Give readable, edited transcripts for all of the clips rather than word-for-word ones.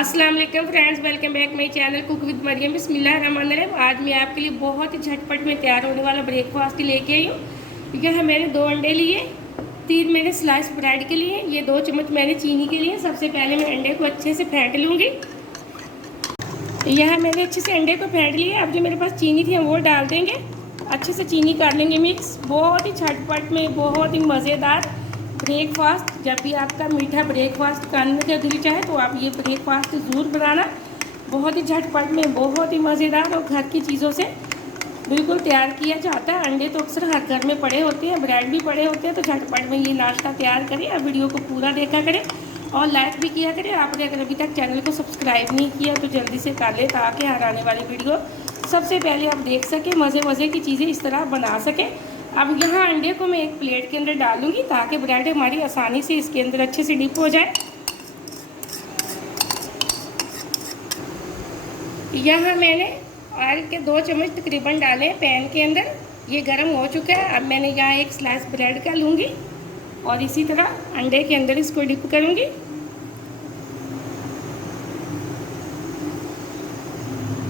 अस्सलाम वालेकुम friends, welcome back my channel cook with Mariam. बिस्मिल्लाहिर्रहमानिर्रहीम। आज मैं आपके लिए बहुत ही झटपट में तैयार होने वाला ब्रेकफास्ट लेके आई हूँ। यह मैंने 2 अंडे लिए, 3 मैंने स्लाइस ब्रेड के लिए, ये 2 चम्मच मैंने चीनी के लिए। सबसे पहले मैं अंडे को अच्छे से फेंट लूँगी। यह मैंने अच्छे से अंडे को फेंट लिया। अब जो मेरे पास चीनी थी हम वो डाल देंगे, अच्छे से चीनी कर लेंगे मिक्स। बहुत ही झटपट में बहुत ही मज़ेदार ब्रेकफास्ट। जब भी आपका मीठा ब्रेकफास्ट करने का दिल चाहे तो आप ये ब्रेकफास्ट ज़रूर बनाना। बहुत ही झटपट में बहुत ही मज़ेदार और घर की चीज़ों से बिल्कुल तैयार किया जाता है। अंडे तो अक्सर हर घर में पड़े होते हैं, ब्रेड भी पड़े होते हैं, तो झटपट में ये नाश्ता तैयार करें। अब वीडियो को पूरा देखा करें और लाइक भी किया करें। आपने अगर अभी तक चैनल को सब्सक्राइब नहीं किया तो जल्दी से कर ले, ताकि हर आने वाली वीडियो सबसे पहले आप देख सकें, मज़े की चीज़ें इस तरह बना सकें। अब यहाँ अंडे को मैं एक प्लेट के अंदर डालूंगी ताकि ब्रेड हमारी आसानी से इसके अंदर अच्छे से डिप हो जाए। यहाँ मैंने ऑयल के 2 चम्मच तकरीबन डाले पैन के अंदर। ये गर्म हो चुका है। अब मैंने यहाँ एक स्लाइस ब्रेड का लूँगी और इसी तरह अंडे के अंदर इसको डिप करूँगी।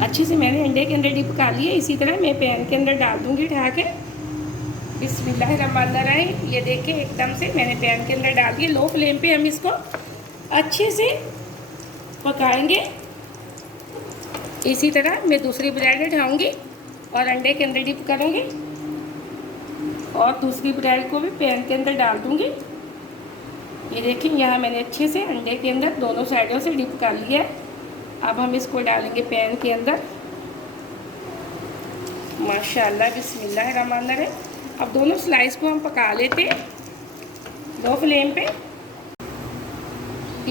अच्छे से मैंने अंडे के अंदर डिप कर लिया। इसी तरह मैं पैन के अंदर डाल दूँगी उठा के। बिस्मिल्लाहिर्रहमानिर्रहीम। ये देखिए एकदम से मैंने पैन के अंदर डाल दिया। लो फ्लेम पे हम इसको अच्छे से पकाएंगे। इसी तरह मैं दूसरी ब्रेड उठाऊंगी और अंडे के अंदर डिप करूंगी और दूसरी ब्रेड को भी पैन के अंदर डाल दूंगी। ये देखिए यहाँ मैंने अच्छे से अंडे के अंदर दोनों साइडों से डिप कर लिया है। अब हम इसको डालेंगे पैन के अंदर। माशाल्लाह, बिस्मिल्लाहिर्रहमानिर्रहीम। अब दोनों स्लाइस को हम पका लेते हैं लो फ्लेम पे।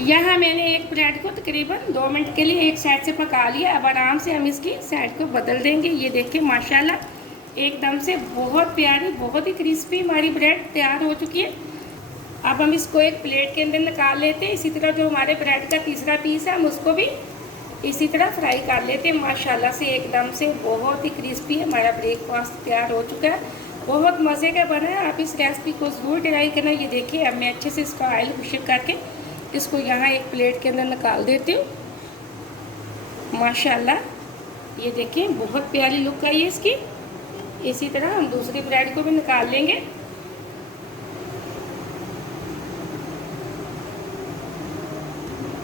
यहाँ मैंने एक ब्रेड को तकरीबन 2 मिनट के लिए एक साइड से पका लिया। अब आराम से हम इसकी साइड को बदल देंगे। ये देखिए माशाल्लाह एकदम से बहुत प्यारी, बहुत ही क्रिस्पी हमारी ब्रेड तैयार हो चुकी है। अब हम इसको एक प्लेट के अंदर निकाल लेते हैं। इसी तरह जो हमारे ब्रेड का तीसरा पीस है हम उसको भी इसी तरह फ्राई कर लेते हैं। माशाल्लाह से एकदम से बहुत ही क्रिस्पी हमारा ब्रेकफास्ट तैयार हो चुका है। बहुत मज़े का बना है। आप इस रेसिपी को ज़रूर ट्राई करना। ये देखिए अब मैं अच्छे से इसका ऑयल खुशक करके इसको यहाँ एक प्लेट के अंदर निकाल देती हूँ। माशाल्लाह ये देखिए बहुत प्यारी लुक आई है इसकी। इसी तरह हम दूसरी ब्रेड को भी निकाल लेंगे।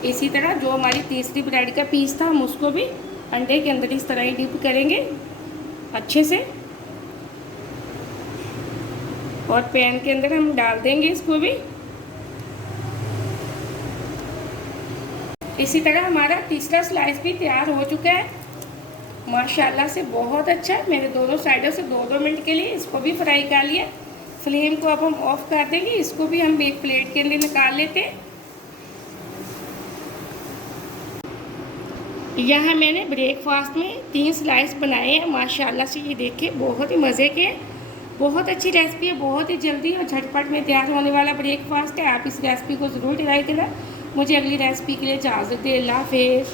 इसी तरह जो हमारी तीसरी ब्रेड का पीस था हम उसको भी अंडे के अंदर इस तरह ही डिप करेंगे अच्छे से और पैन के अंदर हम डाल देंगे इसको भी। इसी तरह हमारा तीसरा स्लाइस भी तैयार हो चुका है। माशाल्लाह से बहुत अच्छा। मैंने दोनों साइडों से 2-2 मिनट के लिए इसको भी फ्राई कर लिया। फ्लेम को अब हम ऑफ कर देंगे। इसको भी हम एक प्लेट के अंदर निकाल लेते हैं। यहाँ मैंने ब्रेकफास्ट में 3 स्लाइस बनाए हैं। माशाल्लाह से ये देखिए बहुत ही मज़े के, बहुत अच्छी रेसिपी है। बहुत ही जल्दी और झटपट में तैयार होने वाला ब्रेकफास्ट है। आप इस रेसिपी को ज़रूर ट्राई करना। मुझे अगली रेसिपी के लिए इजाज़त दें। अल्लाह हाफ़िज़।